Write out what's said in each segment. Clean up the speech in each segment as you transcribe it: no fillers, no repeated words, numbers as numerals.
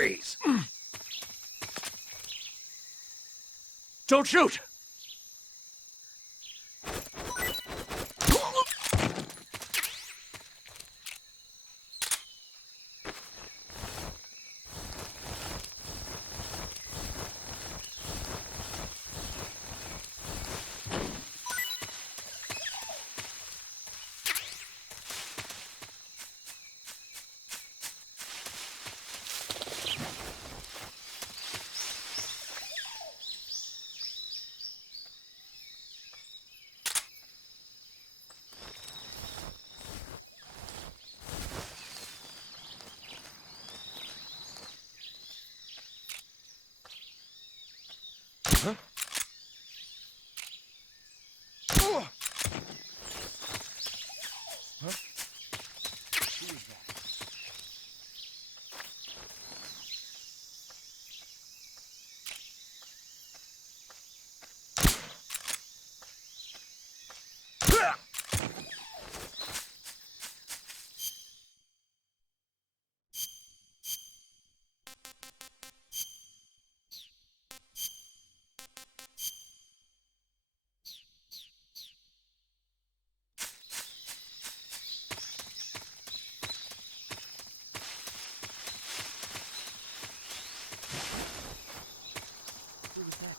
Freeze! Don't shoot! Huh? Huh? Who is that?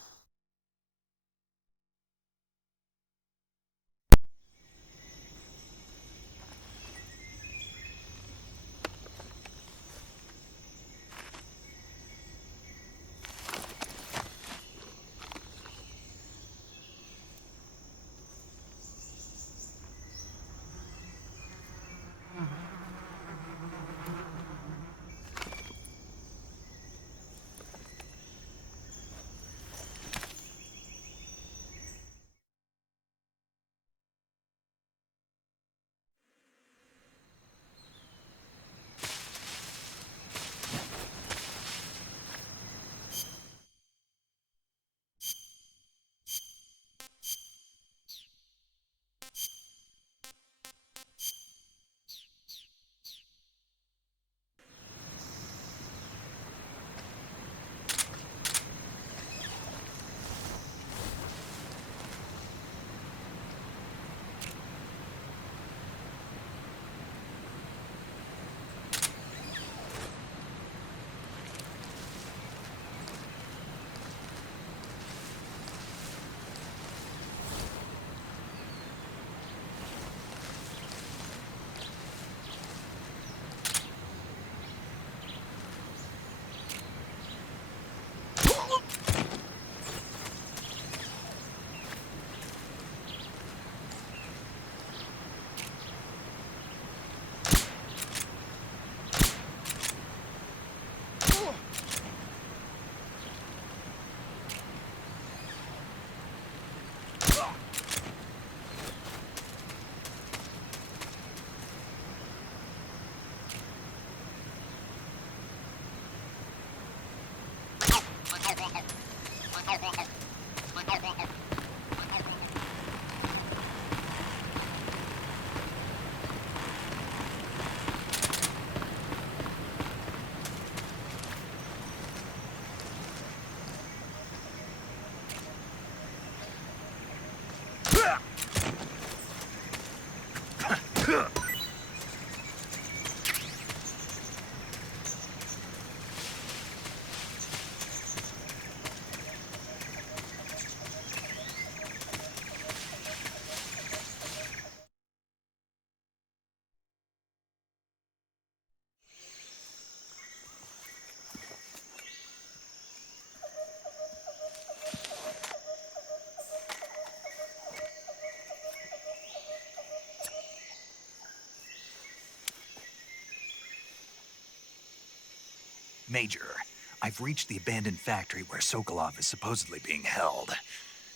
Major, I've reached the abandoned factory where Sokolov is supposedly being held.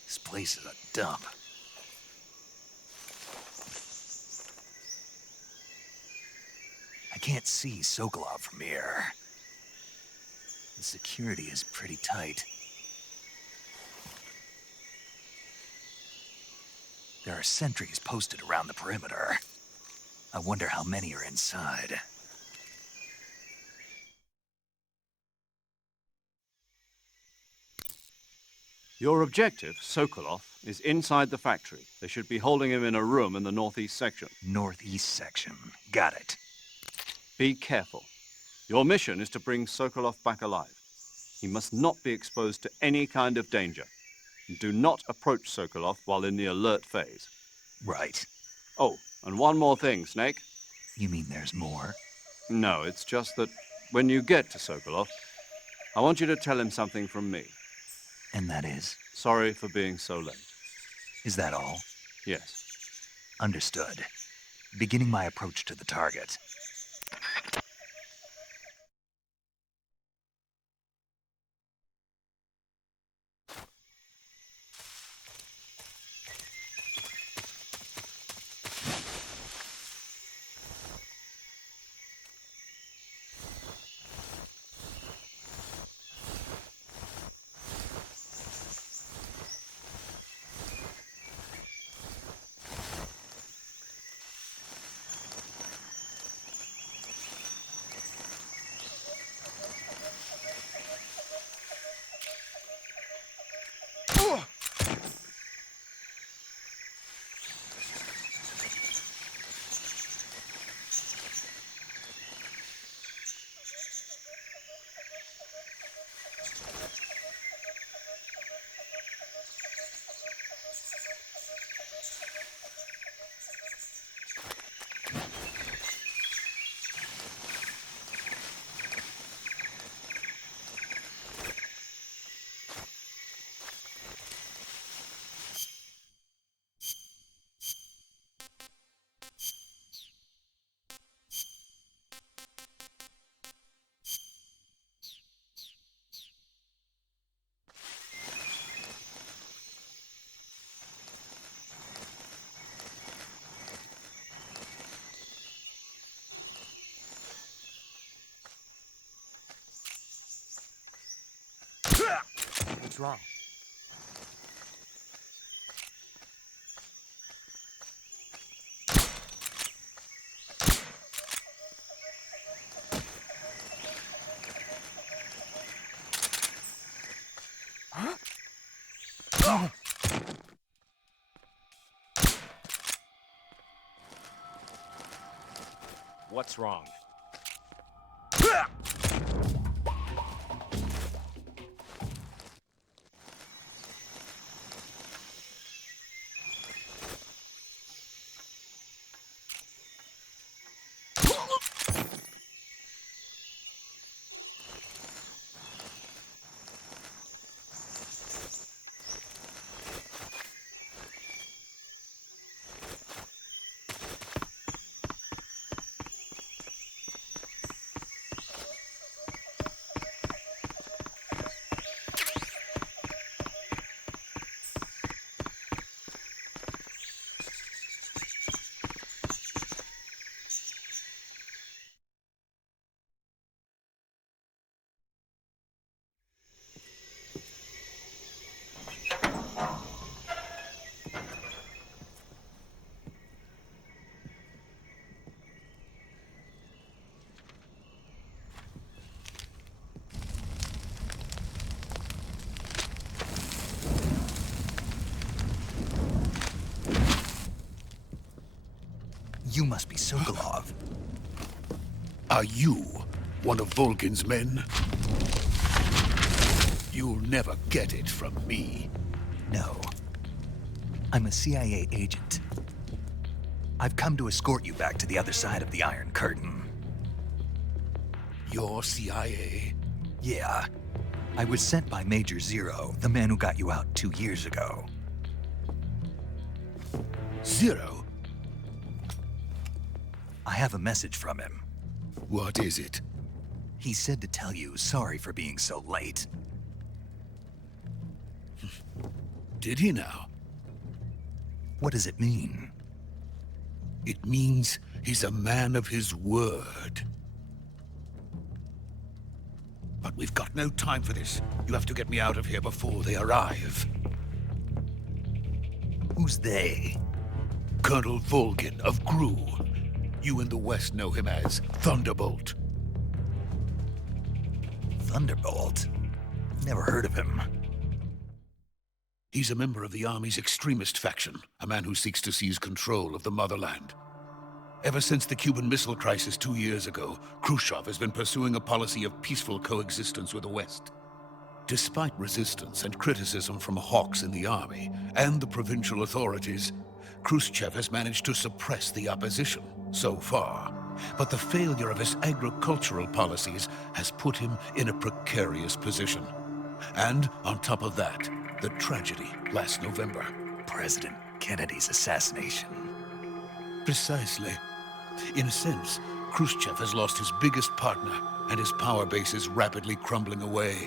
This place is a dump. I can't see Sokolov from here. The security is pretty tight. There are sentries posted around the perimeter. I wonder how many are inside. Your objective, Sokolov, is inside the factory. They should be holding him in a room in the northeast section. Northeast section. Got it. Be careful. Your mission is to bring Sokolov back alive. He must not be exposed to any kind of danger. Do not approach Sokolov while in the alert phase. Right. Oh, and one more thing, Snake. You mean there's more? No, it's just that when you get to Sokolov, I want you to tell him something from me. And that is? Sorry for being so late. Is that all? Yes. Understood. Beginning my approach to the target. What's wrong? Huh? Oh. What's wrong? You must be Sokolov. Are you one of Volgin's men? You'll never get it from me. No. I'm a CIA agent. I've come to escort you back to the other side of the Iron Curtain. You're CIA? Yeah. I was sent by Major Zero, the man who got you out 2 years ago. Zero? I have a message from him. What is it? He said to tell you sorry for being so late. Did he now? What does it mean? It means he's a man of his word. But we've got no time for this. You have to get me out of here before they arrive. Who's they? Colonel Volgin of Gru. You in the West know him as Thunderbolt. Thunderbolt? Never heard of him. He's a member of the army's extremist faction, a man who seeks to seize control of the motherland. Ever since the Cuban Missile Crisis 2 years ago, Khrushchev has been pursuing a policy of peaceful coexistence with the West. Despite resistance and criticism from hawks in the army and the provincial authorities, Khrushchev has managed to suppress the opposition so far. But the failure of his agricultural policies has put him in a precarious position. And on top of that, the tragedy last November. President Kennedy's assassination. Precisely. In a sense, Khrushchev has lost his biggest partner, and his power base is rapidly crumbling away.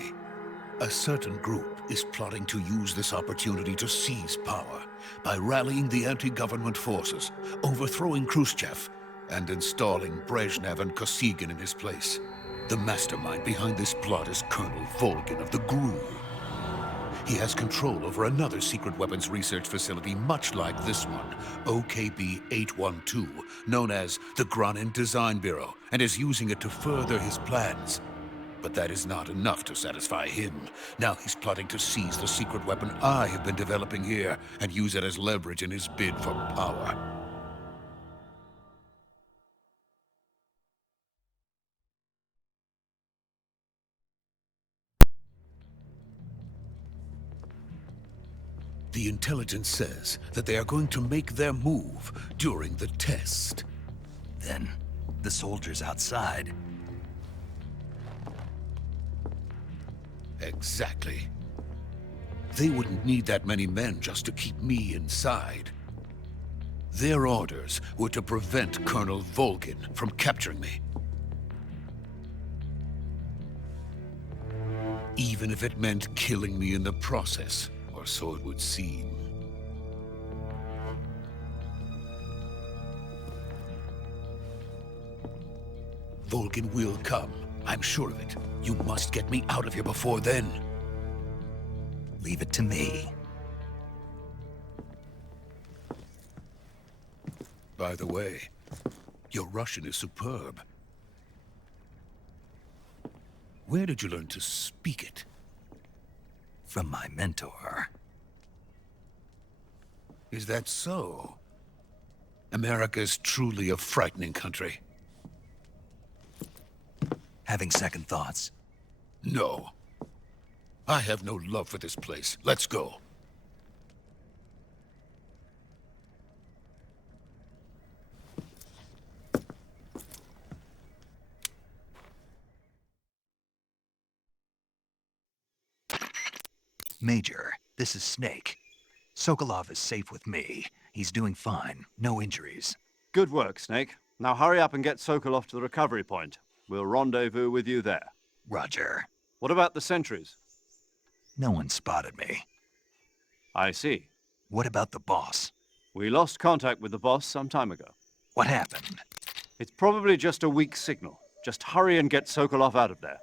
A certain group is plotting to use this opportunity to seize power by rallying the anti-government forces, overthrowing Khrushchev, and installing Brezhnev and Kosygin in his place. The mastermind behind this plot is Colonel Volgin of the GRU. He has control over another secret weapons research facility much like this one, OKB-812, known as the Granin Design Bureau, and is using it to further his plans. But that is not enough to satisfy him. Now he's plotting to seize the secret weapon I have been developing here and use it as leverage in his bid for power. The intelligence says that they are going to make their move during the test. Then, the soldiers outside. Exactly. They wouldn't need that many men just to keep me inside. Their orders were to prevent Colonel Volgin from capturing me. Even if it meant killing me in the process. Or so it would seem. Volgin will come. I'm sure of it. You must get me out of here before then. Leave it to me. By the way, your Russian is superb. Where did you learn to speak it? From my mentor. Is that so? America is truly a frightening country. Having second thoughts? No. I have no love for this place. Let's go. Major, this is Snake. Sokolov is safe with me. He's doing fine. No injuries. Good work, Snake. Now hurry up and get Sokolov to the recovery point. We'll rendezvous with you there. Roger. What about the sentries? No one spotted me. I see. What about the boss? We lost contact with the boss some time ago. What happened? It's probably just a weak signal. Just hurry and get Sokolov out of there.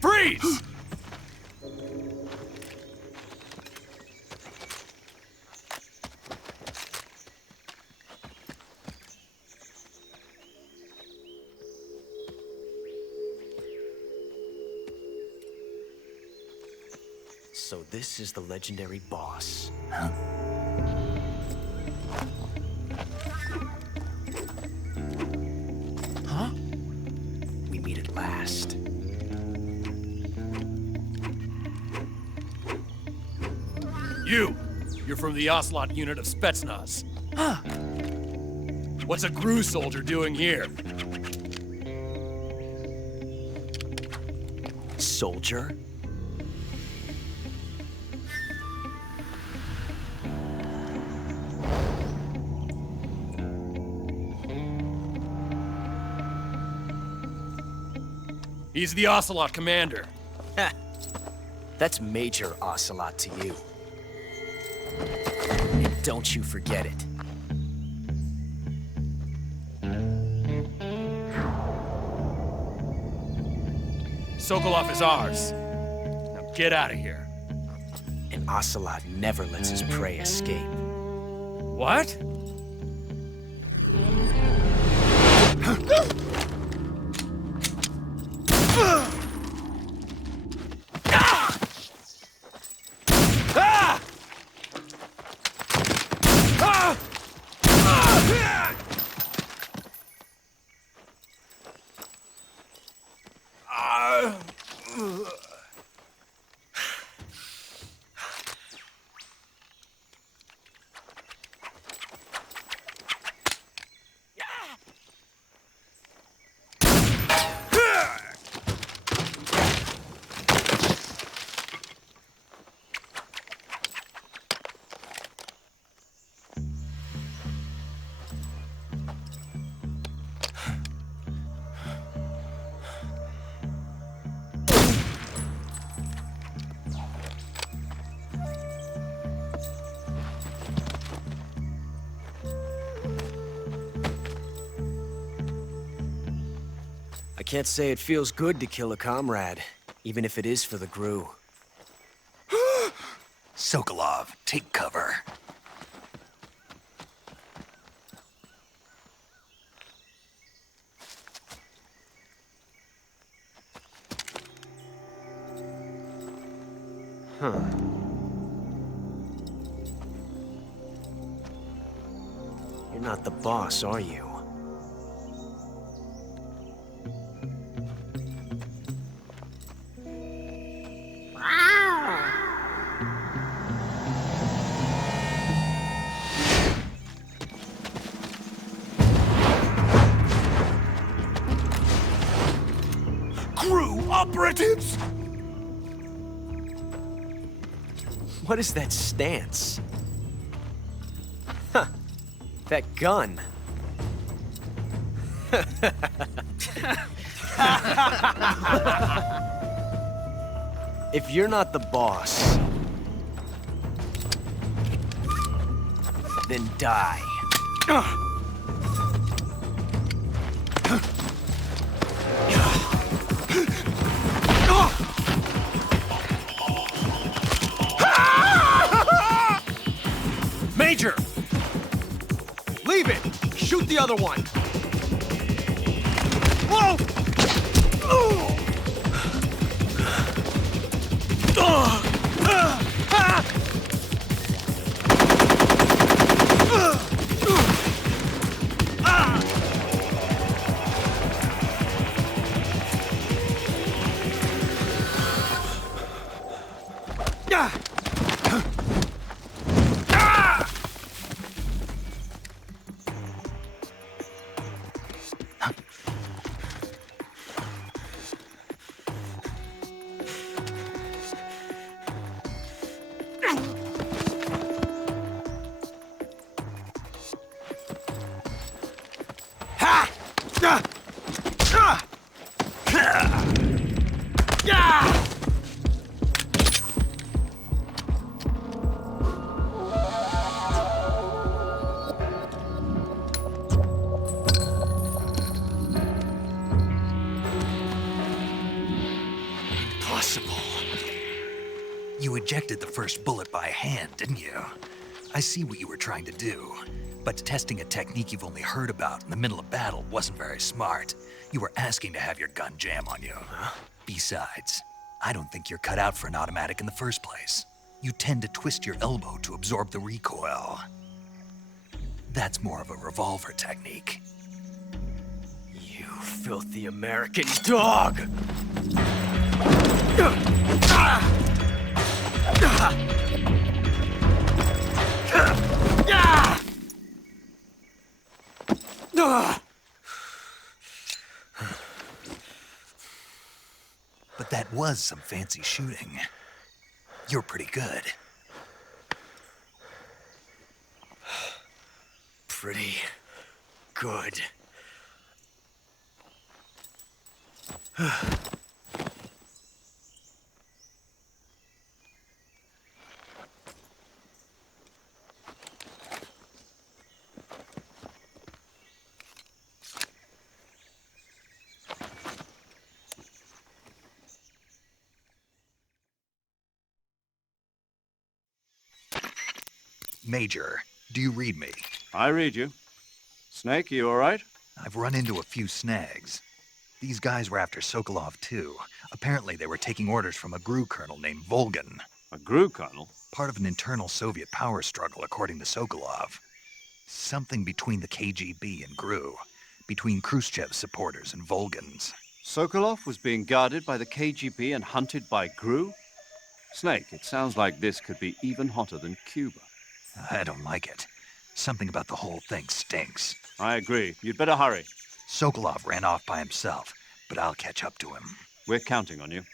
Freeze! So this is the legendary boss. Huh? You're from the Ocelot unit of Spetsnaz. Huh. What's a GRU soldier doing here? Soldier? He's the Ocelot commander. Ha! That's Major Ocelot to you. And don't you forget it. Sokolov is ours. Now get out of here. And Ocelot never lets his prey escape. What? I can't say it feels good to kill a comrade, even if it is for the GRU. Sokolov, take cover. Huh. You're not the boss, are you? GRU operatives! What is that stance? Huh. That gun. If you're not the boss, then die. Major! Leave it! Shoot the other one! Whoa! You ejected the first bullet by hand, didn't you? I see what you were trying to do, but testing a technique you've only heard about in the middle of battle wasn't very smart. You were asking to have your gun jam on you. Huh? Besides, I don't think you're cut out for an automatic in the first place. You tend to twist your elbow to absorb the recoil. That's more of a revolver technique. You filthy American dog! But that was some fancy shooting. You're pretty good. Pretty good. Major, do you read me? I read you. Snake, you all right? I've run into a few snags. These guys were after Sokolov too. Apparently they were taking orders from a GRU colonel named Volgan. A GRU colonel? Part of an internal Soviet power struggle, according to Sokolov. Something between the KGB and GRU. Between Khrushchev's supporters and Volgan's. Sokolov was being guarded by the KGB and hunted by GRU? Snake, it sounds like this could be even hotter than Cuba. I don't like it. Something about the whole thing stinks. I agree. You'd better hurry. Sokolov ran off by himself, but I'll catch up to him. We're counting on you.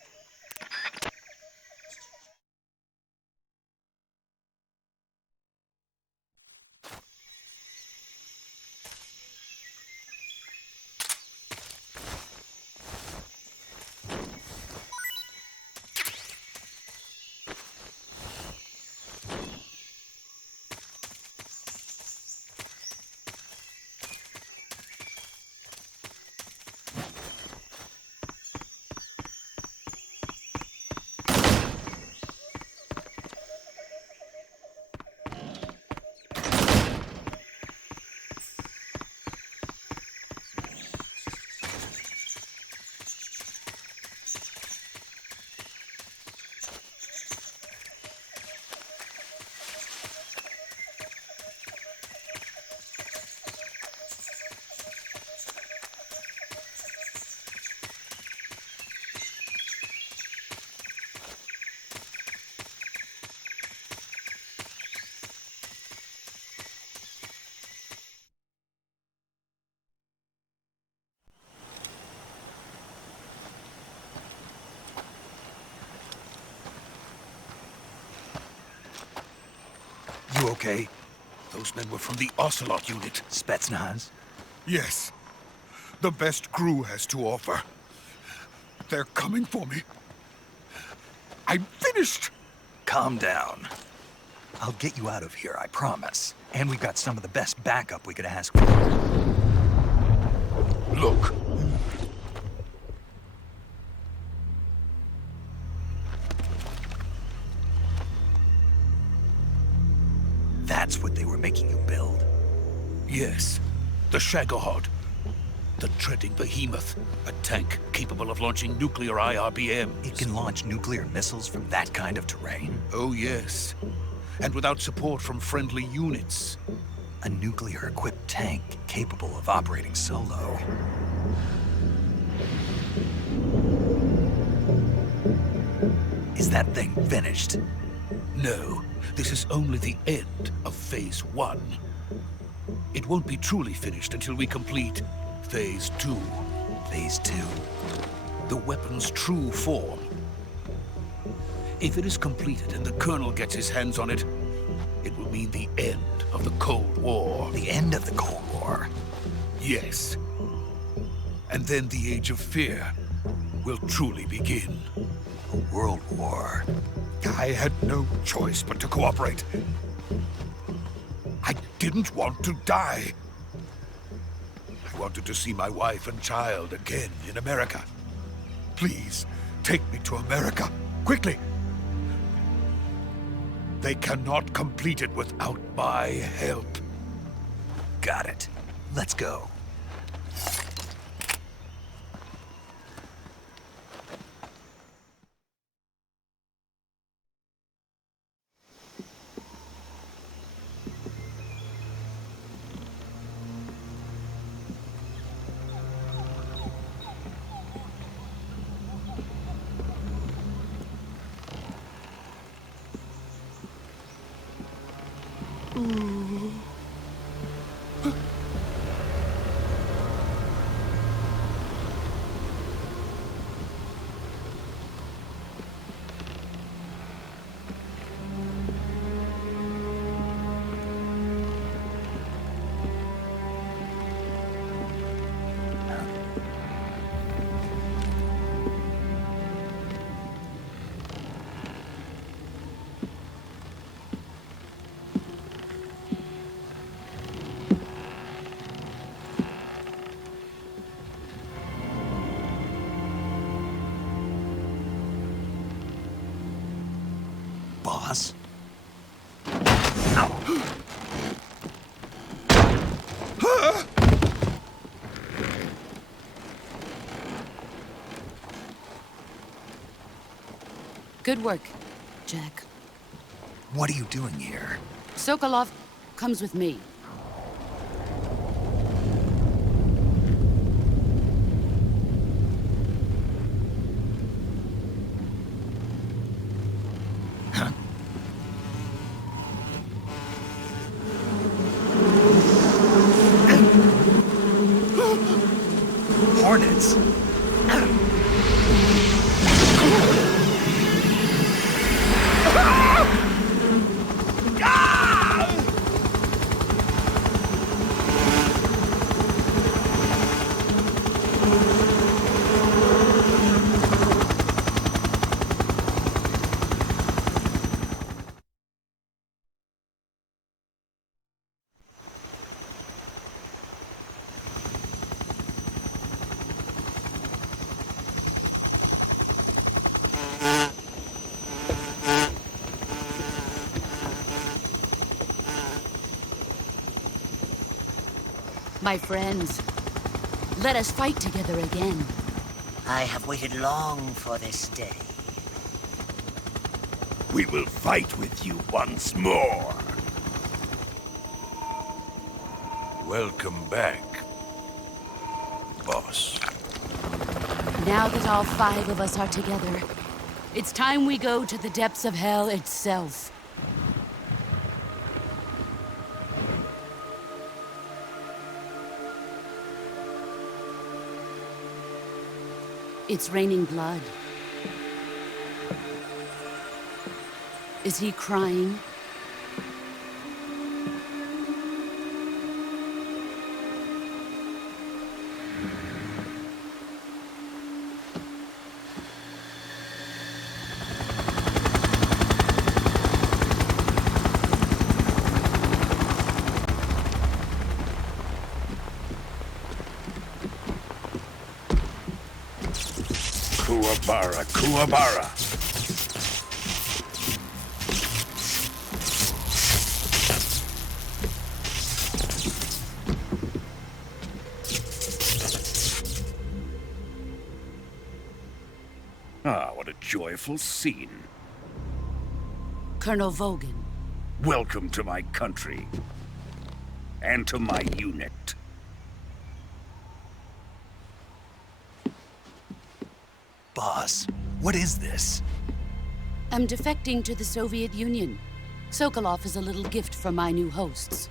You okay? Those men were from the Ocelot unit. Spetsnaz? Yes. The best GRU has to offer. They're coming for me. I'm finished! Calm down. I'll get you out of here, I promise. And we've got some of the best backup we could ask for. Look. That's what they were making you build? Yes. The Shagohod. The treading behemoth. A tank capable of launching nuclear IRBMs. It can launch nuclear missiles from that kind of terrain? Oh, yes. And without support from friendly units. A nuclear-equipped tank capable of operating solo. Is that thing finished? No, this is only the end of Phase 1. It won't be truly finished until we complete Phase 2. Phase 2? The weapon's true form. If it is completed and the Colonel gets his hands on it, it will mean the end of the Cold War. The end of the Cold War? Yes. And then the Age of Fear will truly begin. A world war? I had no choice but to cooperate. I didn't want to die. I wanted to see my wife and child again in America. Please, take me to America, quickly. They cannot complete it without my help. Got it. Let's go. boss. Good work, Jack. What are you doing here? Sokolov comes with me. Hornets? My friends, let us fight together again. I have waited long for this day. We will fight with you once more. Welcome back, boss. Now that all 5 of us are together, it's time we go to the depths of hell itself. It's raining blood. Is he crying? Kuwabara, Kuwabara. Ah, what a joyful scene. Colonel Vogan. Welcome to my country. And to my unit. Boss, what is this? I'm defecting to the Soviet Union. Sokolov is a little gift from my new hosts.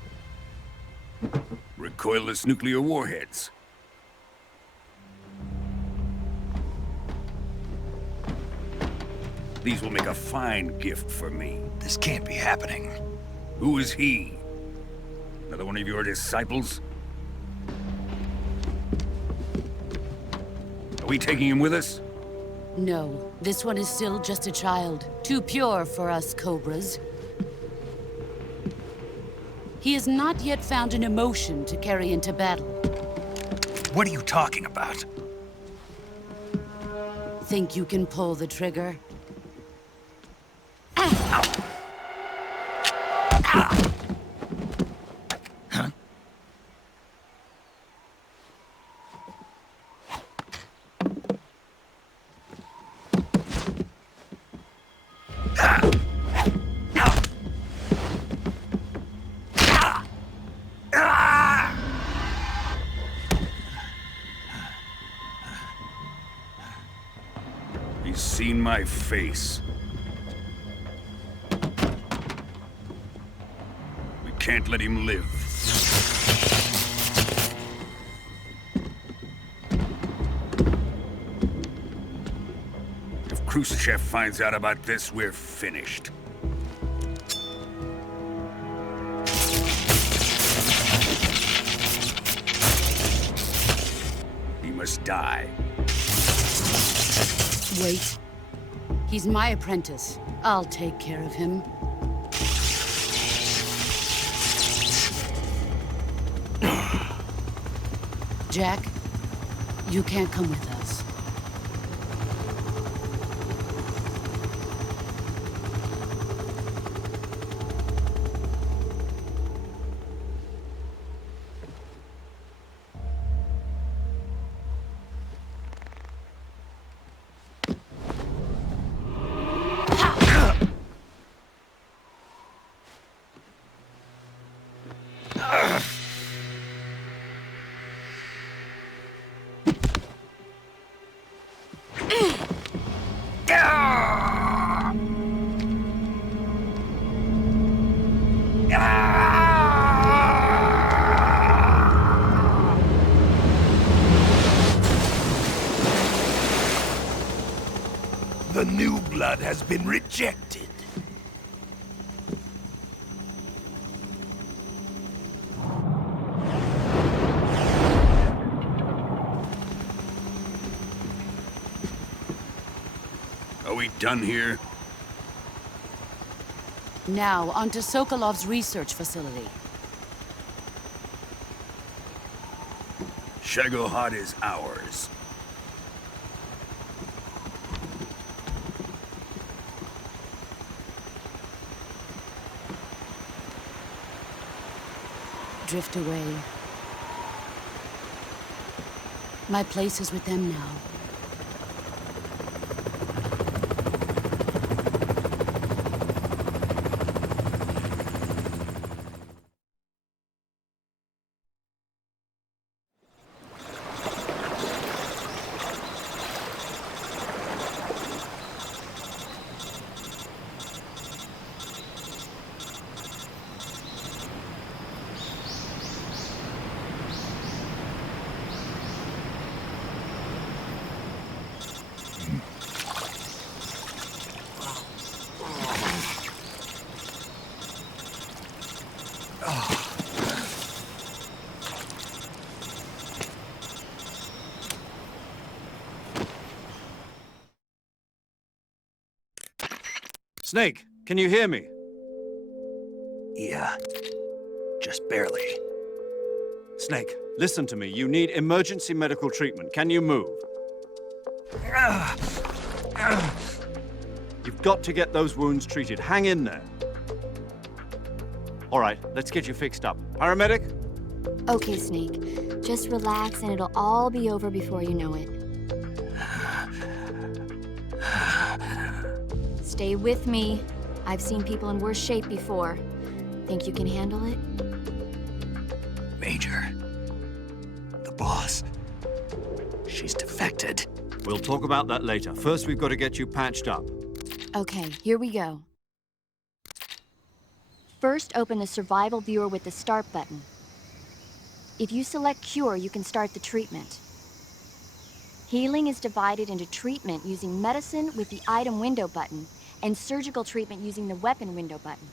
Recoilless nuclear warheads. These will make a fine gift for me. This can't be happening. Who is he? Another one of your disciples? Are we taking him with us? No, this one is still just a child. Too pure for us Cobras. He has not yet found an emotion to carry into battle. What are you talking about? Think you can pull the trigger? He's seen my face. We can't let him live. If Khrushchev finds out about this, we're finished. He must die. Wait. He's my apprentice. I'll take care of him. Jack, you can't come with us. The new blood has been rejected. Are we done here? Now, onto Sokolov's research facility. Shagohod is ours. Drift away. My place is with them now. Snake, can you hear me? Yeah, just barely. Snake, listen to me. You need emergency medical treatment. Can you move? You've got to get those wounds treated. Hang in there. All right, let's get you fixed up. Paramedic? Okay, Snake. Just relax and it'll all be over before you know it. Stay with me. I've seen people in worse shape before. Think you can handle it? Major. The boss. She's defected. We'll talk about that later. First, we've got to get you patched up. Okay, here we go. First, open the survival viewer with the start button. If you select cure, you can start the treatment. Healing is divided into treatment using medicine with the item window button and surgical treatment using the weapon window button.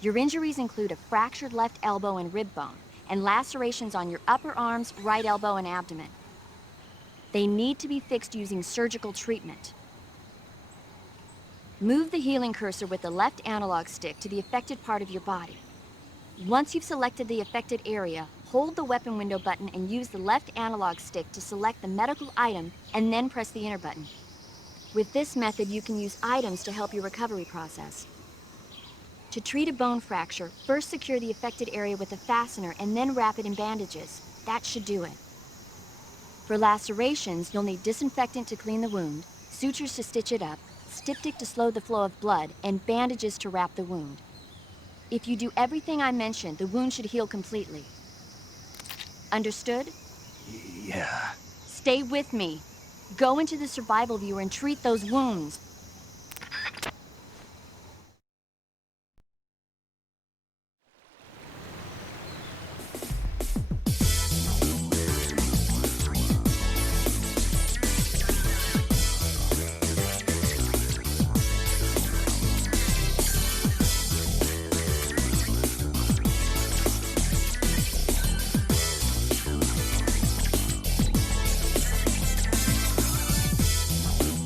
Your injuries include a fractured left elbow and rib bone, and lacerations on your upper arms, right elbow, and abdomen. They need to be fixed using surgical treatment. Move the healing cursor with the left analog stick to the affected part of your body. Once you've selected the affected area, hold the weapon window button and use the left analog stick to select the medical item, and then press the enter button. With this method, you can use items to help your recovery process. To treat a bone fracture, first secure the affected area with a fastener and then wrap it in bandages. That should do it. For lacerations, you'll need disinfectant to clean the wound, sutures to stitch it up, styptic to slow the flow of blood, and bandages to wrap the wound. If you do everything I mentioned, the wound should heal completely. Understood? Yeah. Stay with me. Go into the survival viewer and treat those wounds.